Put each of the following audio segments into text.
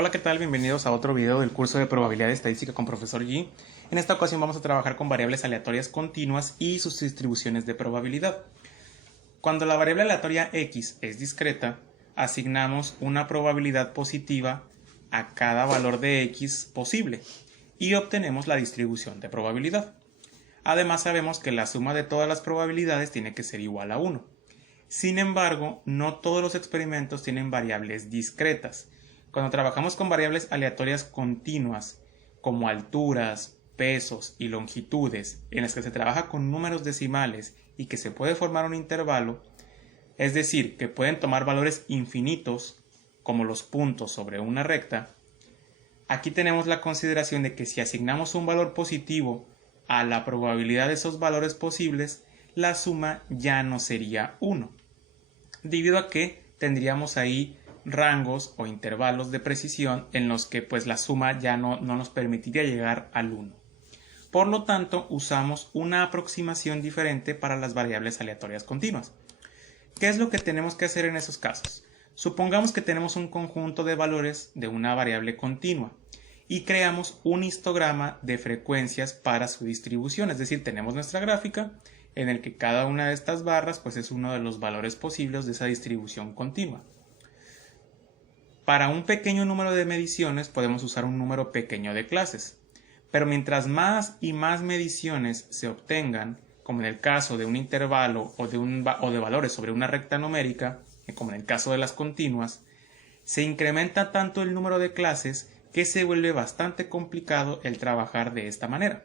Hola, ¿qué tal? Bienvenidos a otro video del curso de Probabilidad Estadística con Profesor G. En esta ocasión vamos a trabajar con variables aleatorias continuas y sus distribuciones de probabilidad. Cuando la variable aleatoria x es discreta, asignamos una probabilidad positiva a cada valor de x posible y obtenemos la distribución de probabilidad. Además sabemos que la suma de todas las probabilidades tiene que ser igual a 1. Sin embargo, no todos los experimentos tienen variables discretas. Cuando trabajamos con variables aleatorias continuas, como alturas, pesos y longitudes, en las que se trabaja con números decimales y que se puede formar un intervalo, es decir, que pueden tomar valores infinitos, como los puntos sobre una recta, aquí tenemos la consideración de que si asignamos un valor positivo a la probabilidad de esos valores posibles, la suma ya no sería 1, debido a que tendríamos ahí rangos o intervalos de precisión en los que pues la suma ya no nos permitiría llegar al 1. Por lo tanto, usamos una aproximación diferente para las variables aleatorias continuas. ¿Qué es lo que tenemos que hacer en esos casos? Supongamos que tenemos un conjunto de valores de una variable continua y creamos un histograma de frecuencias para su distribución, es decir, tenemos nuestra gráfica en el que cada una de estas barras pues es uno de los valores posibles de esa distribución continua. Para un pequeño número de mediciones podemos usar un número pequeño de clases, pero mientras más y más mediciones se obtengan, como en el caso de un intervalo o de valores sobre una recta numérica, como en el caso de las continuas, se incrementa tanto el número de clases que se vuelve bastante complicado el trabajar de esta manera.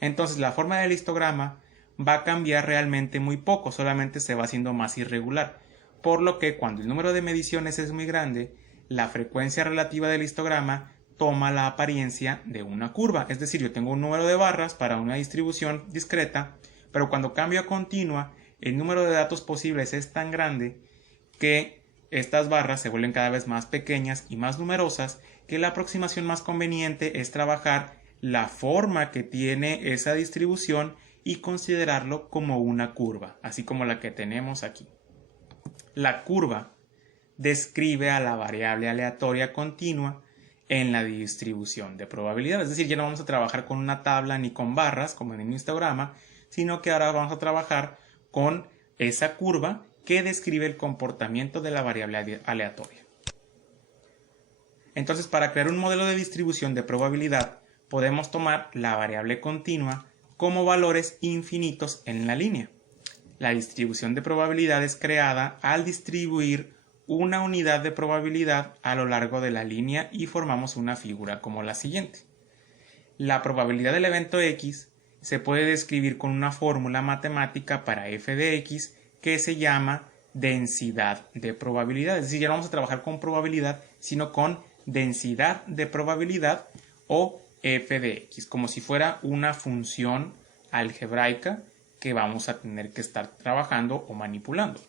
Entonces la forma del histograma va a cambiar realmente muy poco, solamente se va haciendo más irregular, por lo que cuando el número de mediciones es muy grande, la frecuencia relativa del histograma toma la apariencia de una curva, es decir, yo tengo un número de barras para una distribución discreta, pero cuando cambio a continua, el número de datos posibles es tan grande que estas barras se vuelven cada vez más pequeñas y más numerosas, que la aproximación más conveniente es trabajar la forma que tiene esa distribución y considerarlo como una curva, así como la que tenemos aquí. La curva describe a la variable aleatoria continua en la distribución de probabilidad. Es decir, ya no vamos a trabajar con una tabla ni con barras como en un histograma, sino que ahora vamos a trabajar con esa curva que describe el comportamiento de la variable aleatoria. Entonces, para crear un modelo de distribución de probabilidad, podemos tomar la variable continua como valores infinitos en la línea. La distribución de probabilidad es creada al distribuir una unidad de probabilidad a lo largo de la línea y formamos una figura como la siguiente. La probabilidad del evento X se puede describir con una fórmula matemática para f de X que se llama densidad de probabilidad. Es decir, ya no vamos a trabajar con probabilidad, sino con densidad de probabilidad o f de X, como si fuera una función algebraica que vamos a tener que estar trabajando o manipulando.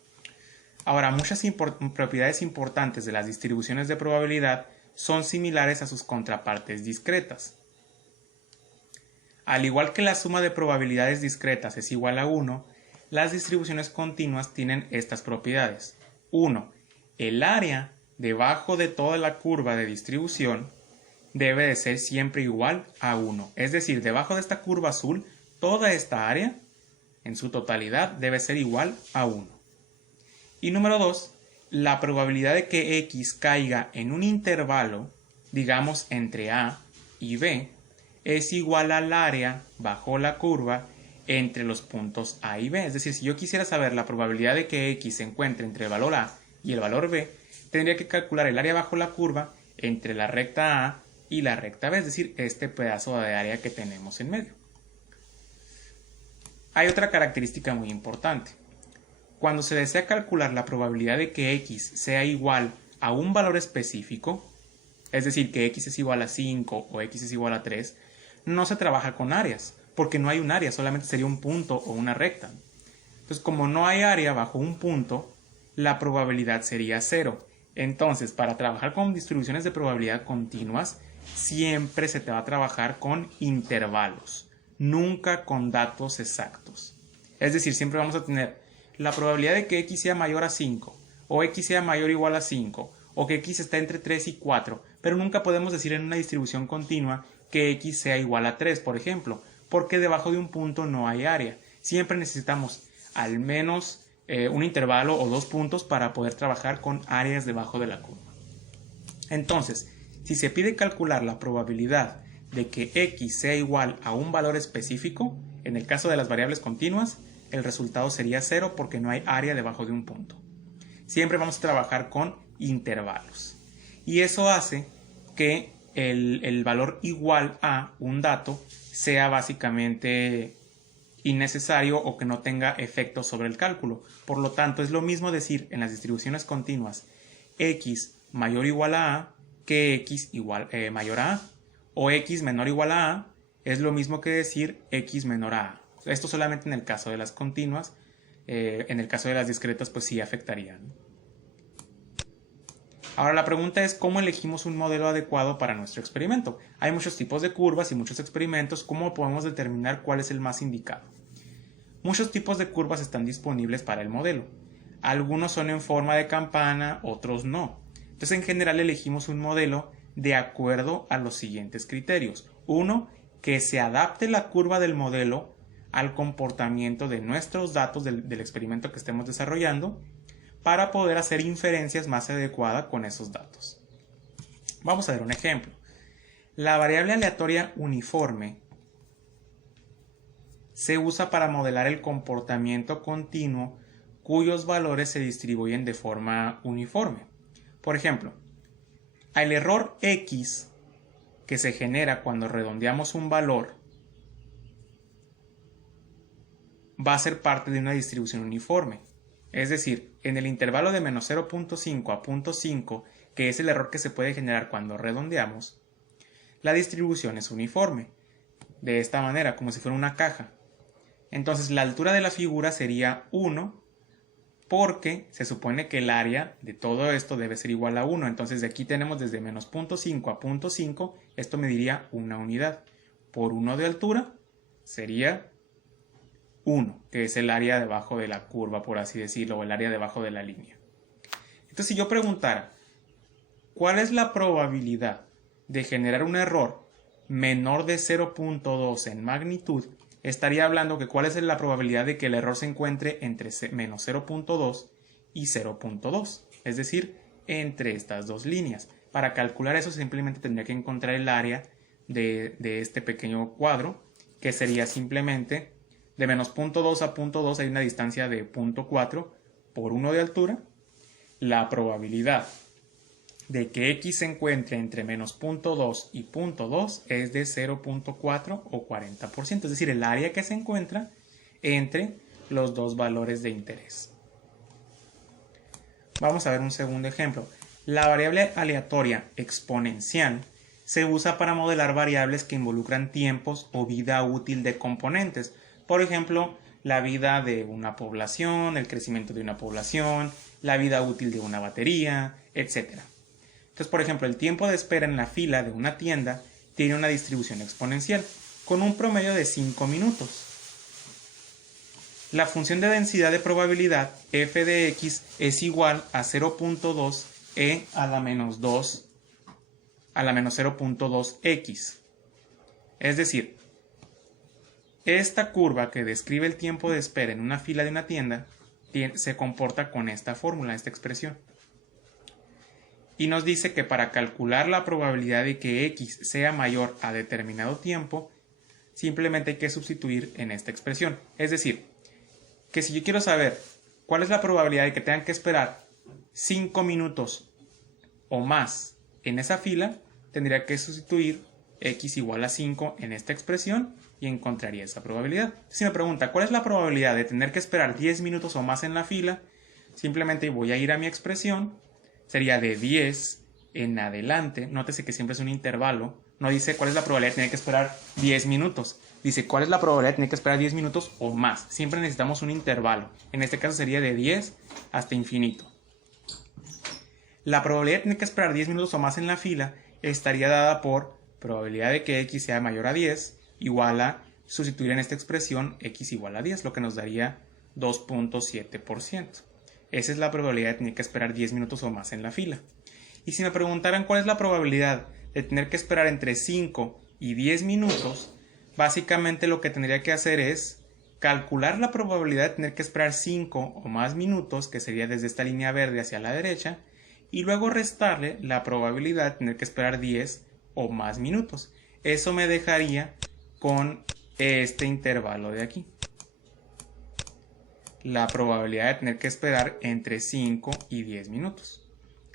Ahora, muchas propiedades importantes de las distribuciones de probabilidad son similares a sus contrapartes discretas. Al igual que la suma de probabilidades discretas es igual a 1, las distribuciones continuas tienen estas propiedades. 1. El área debajo de toda la curva de distribución debe de ser siempre igual a 1. Es decir, debajo de esta curva azul, toda esta área en su totalidad debe ser igual a 1. Y número 2, la probabilidad de que X caiga en un intervalo, digamos entre A y B, es igual al área bajo la curva entre los puntos A y B. Es decir, si yo quisiera saber la probabilidad de que X se encuentre entre el valor A y el valor B, tendría que calcular el área bajo la curva entre la recta A y la recta B, es decir, este pedazo de área que tenemos en medio. Hay otra característica muy importante. Cuando se desea calcular la probabilidad de que X sea igual a un valor específico, es decir, que X es igual a 5 o X es igual a 3, no se trabaja con áreas, porque no hay un área, solamente sería un punto o una recta. Entonces, como no hay área bajo un punto, la probabilidad sería 0. Entonces, para trabajar con distribuciones de probabilidad continuas, siempre se te va a trabajar con intervalos, nunca con datos exactos. Es decir, siempre vamos a tener la probabilidad de que X sea mayor a 5, o X sea mayor o igual a 5, o que X está entre 3 y 4, pero nunca podemos decir en una distribución continua que x sea igual a 3, por ejemplo, porque debajo de un punto no hay área. Siempre necesitamos al menos un intervalo o 2 puntos para poder trabajar con áreas debajo de la curva. Entonces, si se pide calcular la probabilidad de que x sea igual a un valor específico, en el caso de las variables continuas, el resultado sería 0 porque no hay área debajo de un punto. Siempre vamos a trabajar con intervalos. Y eso hace que el valor igual a un dato sea básicamente innecesario o que no tenga efecto sobre el cálculo. Por lo tanto, es lo mismo decir en las distribuciones continuas x mayor o igual a a que x mayor a a, o x menor o igual a es lo mismo que decir x menor a a. Esto solamente en el caso de las continuas. En el caso de las discretas pues sí afectarían. Ahora la pregunta es ¿cómo elegimos un modelo adecuado para nuestro experimento? Hay muchos tipos de curvas y muchos experimentos. ¿Cómo podemos determinar cuál es el más indicado? Muchos tipos de curvas están disponibles para el modelo. Algunos son en forma de campana, otros no. Entonces en general elegimos un modelo de acuerdo a los siguientes criterios. 1. Que se adapte la curva del modelo al comportamiento de nuestros datos del experimento que estemos desarrollando para poder hacer inferencias más adecuadas con esos datos. Vamos a ver un ejemplo. La variable aleatoria uniforme se usa para modelar el comportamiento continuo cuyos valores se distribuyen de forma uniforme. Por ejemplo, el error x que se genera cuando redondeamos un valor va a ser parte de una distribución uniforme. Es decir, en el intervalo de menos 0.5 a 0.5, que es el error que se puede generar cuando redondeamos, la distribución es uniforme. De esta manera, como si fuera una caja. Entonces la altura de la figura sería 1 porque se supone que el área de todo esto debe ser igual a 1. Entonces de aquí tenemos desde menos 0.5 a 0.5, esto mediría una unidad. Por 1 de altura sería 1, que es el área debajo de la curva, por así decirlo, o el área debajo de la línea. Entonces si yo preguntara, ¿cuál es la probabilidad de generar un error menor de 0.2 en magnitud? Estaría hablando que cuál es la probabilidad de que el error se encuentre entre menos 0.2 y 0.2, es decir, entre estas dos líneas. Para calcular eso simplemente tendría que encontrar el área de este pequeño cuadro, que sería simplemente de menos 0.2 a 0.2 hay una distancia de 0.4 por 1 de altura. La probabilidad de que x se encuentre entre menos 0.2 y 0.2 es de 0.4 o 40%, es decir, el área que se encuentra entre los dos valores de interés. Vamos a ver un segundo ejemplo. La variable aleatoria exponencial se usa para modelar variables que involucran tiempos o vida útil de componentes. Por ejemplo, la vida de una población, el crecimiento de una población, la vida útil de una batería, etc. Entonces, por ejemplo, el tiempo de espera en la fila de una tienda tiene una distribución exponencial con un promedio de 5 minutos. La función de densidad de probabilidad f de x es igual a 0.2 e a la menos 2 a la menos 0.2x. Es decir, esta curva que describe el tiempo de espera en una fila de una tienda se comporta con esta fórmula, esta expresión. Y nos dice que para calcular la probabilidad de que x sea mayor a determinado tiempo, simplemente hay que sustituir en esta expresión. Es decir, que si yo quiero saber cuál es la probabilidad de que tengan que esperar 5 minutos o más en esa fila, tendría que sustituir x igual a 5 en esta expresión y encontraría esa probabilidad. Si me pregunta cuál es la probabilidad de tener que esperar 10 minutos o más en la fila, simplemente voy a ir a mi expresión. Sería de 10 en adelante. Nótese que siempre es un intervalo. No dice cuál es la probabilidad de tener que esperar 10 minutos. Dice cuál es la probabilidad de tener que esperar 10 minutos o más. Siempre necesitamos un intervalo. En este caso sería de 10 hasta infinito. La probabilidad de tener que esperar 10 minutos o más en la fila estaría dada por probabilidad de que x sea mayor a 10 igual a sustituir en esta expresión x igual a 10, lo que nos daría 2.7%. Esa es la probabilidad de tener que esperar 10 minutos o más en la fila. Y si me preguntaran cuál es la probabilidad de tener que esperar entre 5 y 10 minutos, básicamente lo que tendría que hacer es calcular la probabilidad de tener que esperar 5 o más minutos, que sería desde esta línea verde hacia la derecha, y luego restarle la probabilidad de tener que esperar 10 o más minutos. Eso me dejaría con este intervalo de aquí. La probabilidad de tener que esperar entre 5 y 10 minutos.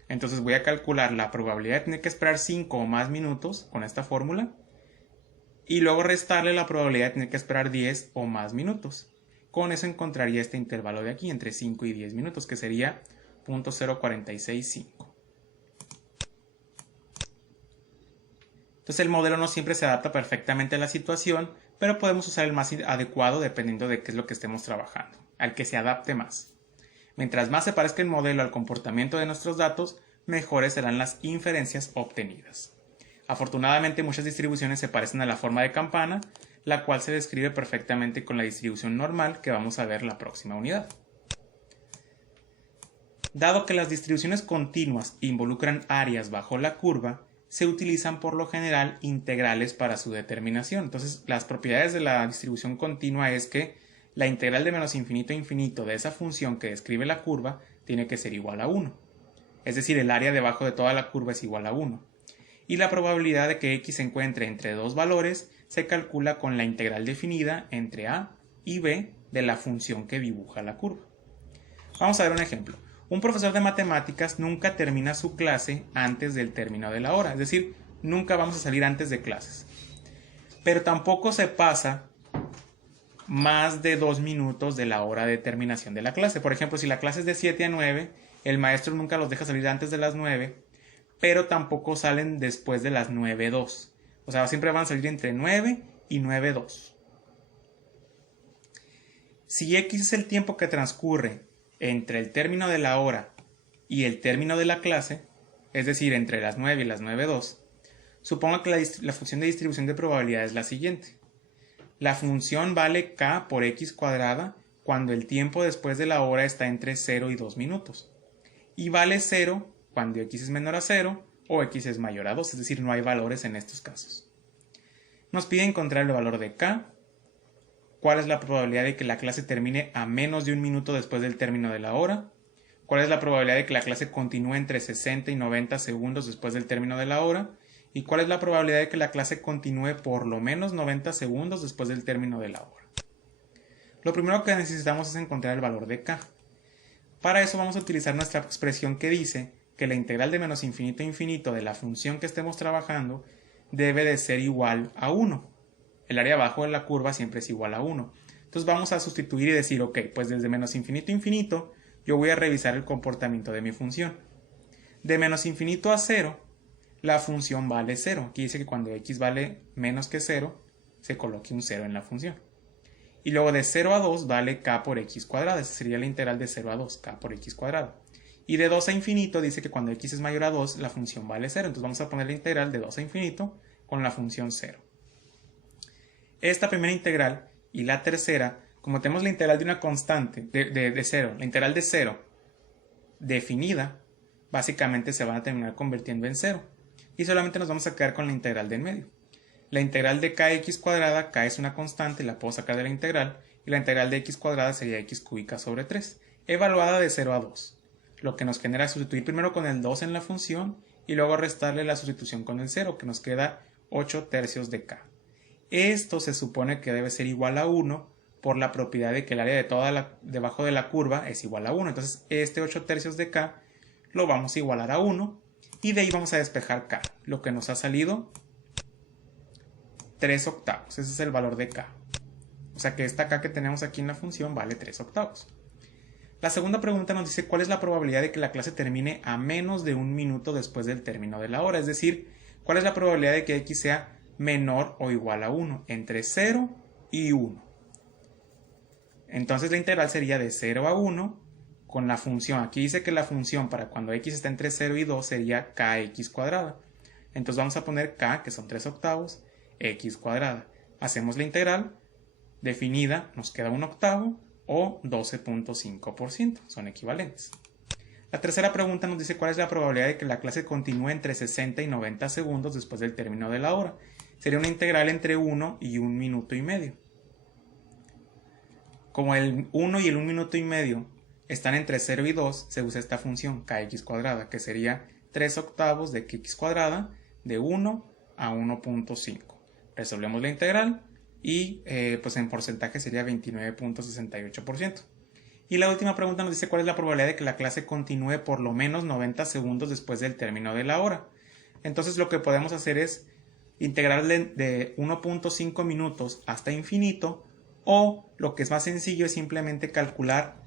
Entonces voy a calcular la probabilidad de tener que esperar 5 o más minutos con esta fórmula y luego restarle la probabilidad de tener que esperar 10 o más minutos. Con eso encontraría este intervalo de aquí entre 5 y 10 minutos, que sería 0.0465. Entonces el modelo no siempre se adapta perfectamente a la situación, pero podemos usar el más adecuado dependiendo de qué es lo que estemos trabajando, al que se adapte más. Mientras más se parezca el modelo al comportamiento de nuestros datos, mejores serán las inferencias obtenidas. Afortunadamente, muchas distribuciones se parecen a la forma de campana, la cual se describe perfectamente con la distribución normal que vamos a ver en la próxima unidad. Dado que las distribuciones continuas involucran áreas bajo la curva, se utilizan por lo general integrales para su determinación. Entonces, las propiedades de la distribución continua es que la integral de menos infinito a infinito de esa función que describe la curva tiene que ser igual a 1. Es decir, el área debajo de toda la curva es igual a 1. Y la probabilidad de que x se encuentre entre dos valores se calcula con la integral definida entre a y b de la función que dibuja la curva. Vamos a ver un ejemplo. Un profesor de matemáticas nunca termina su clase antes del término de la hora, es decir, nunca vamos a salir antes de clases. Pero tampoco se pasa más de 2 minutos de la hora de terminación de la clase. Por ejemplo, si la clase es de 7 a 9, el maestro nunca los deja salir antes de las 9, pero tampoco salen después de las 9:02. O sea, siempre van a salir entre 9 y 9:02. Si x es el tiempo que transcurre entre el término de la hora y el término de la clase, es decir, entre las 9 y las 9:02, suponga que la función de distribución de probabilidad es la siguiente. La función vale k por x cuadrada cuando el tiempo después de la hora está entre 0 y 2 minutos. Y vale 0 cuando x es menor a 0 o x es mayor a 2, es decir, no hay valores en estos casos. Nos pide encontrar el valor de k, cuál es la probabilidad de que la clase termine a menos de un minuto después del término de la hora, cuál es la probabilidad de que la clase continúe entre 60 y 90 segundos después del término de la hora, y cuál es la probabilidad de que la clase continúe por lo menos 90 segundos después del término de la hora. Lo primero que necesitamos es encontrar el valor de k. Para eso vamos a utilizar nuestra expresión que dice que la integral de menos infinito a infinito de la función que estemos trabajando debe de ser igual a 1. El área abajo de la curva siempre es igual a 1. Entonces vamos a sustituir y decir, ok, pues desde menos infinito a infinito yo voy a revisar el comportamiento de mi función. De menos infinito a 0, la función vale 0. Aquí dice que cuando x vale menos que 0, se coloque un 0 en la función. Y luego de 0 a 2 vale k por x cuadrada. Esa sería la integral de 0 a 2, k por x cuadrada. Y de 2 a infinito dice que cuando x es mayor a 2, la función vale 0. Entonces vamos a poner la integral de 2 a infinito con la función 0. Esta primera integral y la tercera, como tenemos la integral de una constante de 0, la integral de 0 definida, básicamente se van a terminar convirtiendo en 0. Y solamente nos vamos a quedar con la integral del medio. La integral de kx cuadrada, k es una constante, la puedo sacar de la integral, y la integral de x cuadrada sería x cúbica sobre 3, evaluada de 0 a 2. Lo que nos genera es sustituir primero con el 2 en la función y luego restarle la sustitución con el 0, que nos queda 8 tercios de k. Esto se supone que debe ser igual a 1 por la propiedad de que el área de debajo de la curva es igual a 1. Entonces este 8 tercios de k lo vamos a igualar a 1 y de ahí vamos a despejar k. Lo que nos ha salido 3 octavos. Ese es el valor de k. O sea que esta k que tenemos aquí en la función vale 3 octavos. La segunda pregunta nos dice cuál es la probabilidad de que la clase termine a menos de un minuto después del término de la hora. Es decir, cuál es la probabilidad de que x sea menor o igual a 1, entre 0 y 1. Entonces la integral sería de 0 a 1 con la función. Aquí dice que la función para cuando x está entre 0 y 2 sería kx cuadrada. Entonces vamos a poner k, que son 3 octavos, x cuadrada. Hacemos la integral definida, nos queda 1 octavo o 12.5%, son equivalentes. La tercera pregunta nos dice cuál es la probabilidad de que la clase continúe entre 60 y 90 segundos después del término de la hora. Sería una integral entre 1 y 1 minuto y medio. Como el 1 y el 1 minuto y medio están entre 0 y 2, se usa esta función kx cuadrada, que sería 3 octavos de kx cuadrada de 1 a 1.5. Resolvemos la integral y pues en porcentaje sería 29.68%. Y la última pregunta nos dice cuál es la probabilidad de que la clase continúe por lo menos 90 segundos después del término de la hora. Entonces lo que podemos hacer es integrar de 1.5 minutos hasta infinito, o lo que es más sencillo es simplemente calcular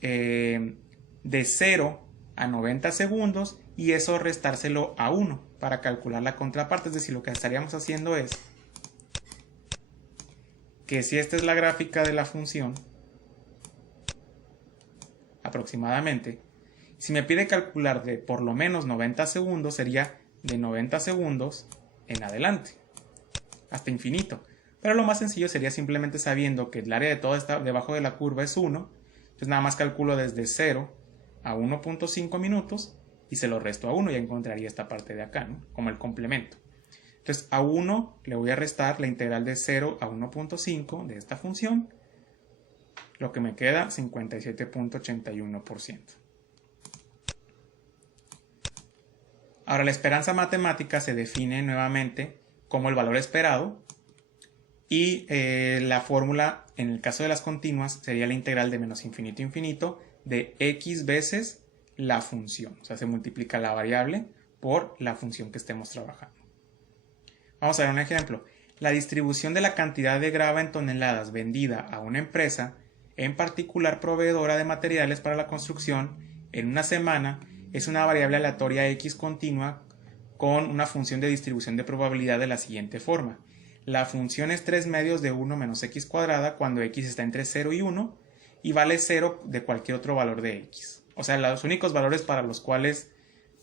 de 0 a 90 segundos y eso restárselo a 1 para calcular la contraparte. Es decir, lo que estaríamos haciendo es que si esta es la gráfica de la función, aproximadamente, si me pide calcular de por lo menos 90 segundos, sería de 90 segundos en adelante, hasta infinito. Pero lo más sencillo sería simplemente sabiendo que el área de todo está debajo de la curva es 1, entonces nada más calculo desde 0 a 1.5 minutos y se lo resto a 1 y encontraría esta parte de acá, ¿no? Como el complemento. Entonces a 1 le voy a restar la integral de 0 a 1.5 de esta función, lo que me queda 57.81%. Ahora la esperanza matemática se define nuevamente como el valor esperado y la fórmula en el caso de las continuas sería la integral de menos infinito a infinito de x veces la función. O sea, se multiplica la variable por la función que estemos trabajando. Vamos a ver un ejemplo. La distribución de la cantidad de grava en toneladas vendida a una empresa, en particular proveedora de materiales para la construcción, en una semana es una variable aleatoria x continua con una función de distribución de probabilidad de la siguiente forma. La función es 3 medios de 1 menos x cuadrada cuando x está entre 0 y 1 y vale 0 de cualquier otro valor de x. O sea, los únicos valores para los cuales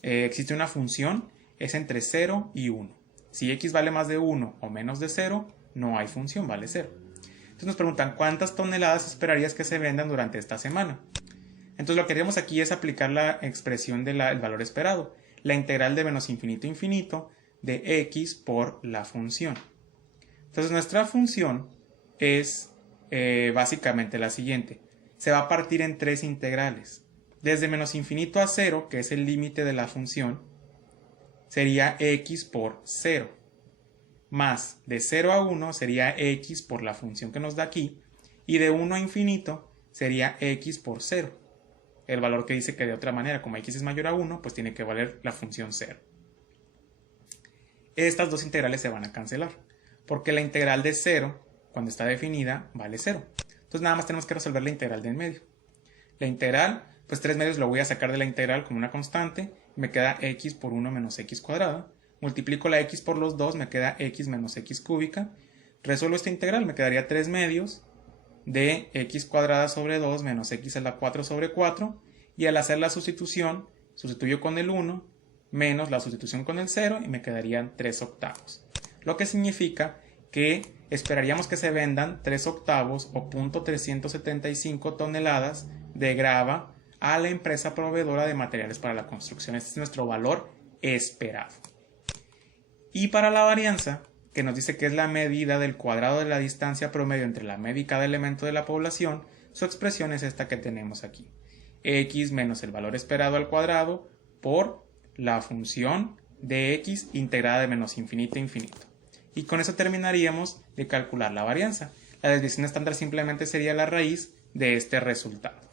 existe una función es entre 0 y 1. Si x vale más de 1 o menos de 0, no hay función, vale 0. Entonces nos preguntan ¿cuántas toneladas esperarías que se vendan durante esta semana? Entonces lo que haríamos aquí es aplicar la expresión del valor esperado, la integral de menos infinito a infinito de x por la función. Entonces nuestra función es básicamente la siguiente. Se va a partir en tres integrales. Desde menos infinito a 0, que es el límite de la función, sería x por 0. Más de 0 a 1 sería x por la función que nos da aquí. Y de 1 a infinito sería x por 0. El valor que dice que de otra manera, como x es mayor a 1, pues tiene que valer la función 0. Estas dos integrales se van a cancelar, porque la integral de 0, cuando está definida, vale 0. Entonces nada más tenemos que resolver la integral de en medio. La integral, pues 3 medios lo voy a sacar de la integral como una constante, me queda x por 1 menos x cuadrada. Multiplico la x por los 2, me queda x menos x cúbica. Resuelvo esta integral, me quedaría 3 medios de x cuadrada sobre 2 menos x a la 4 sobre 4. Y al hacer la sustitución, sustituyo con el 1 menos la sustitución con el 0 y me quedarían 3 octavos. Lo que significa que esperaríamos que se vendan 3 octavos o 0.375 toneladas de grava a la empresa proveedora de materiales para la construcción. Este es nuestro valor esperado. Y para la varianza, que nos dice que es la medida del cuadrado de la distancia promedio entre la media y cada elemento de la población, su expresión es esta que tenemos aquí. X menos el valor esperado al cuadrado por la función de x integrada de menos infinito a infinito. Y con eso terminaríamos de calcular la varianza. La desviación estándar simplemente sería la raíz de este resultado.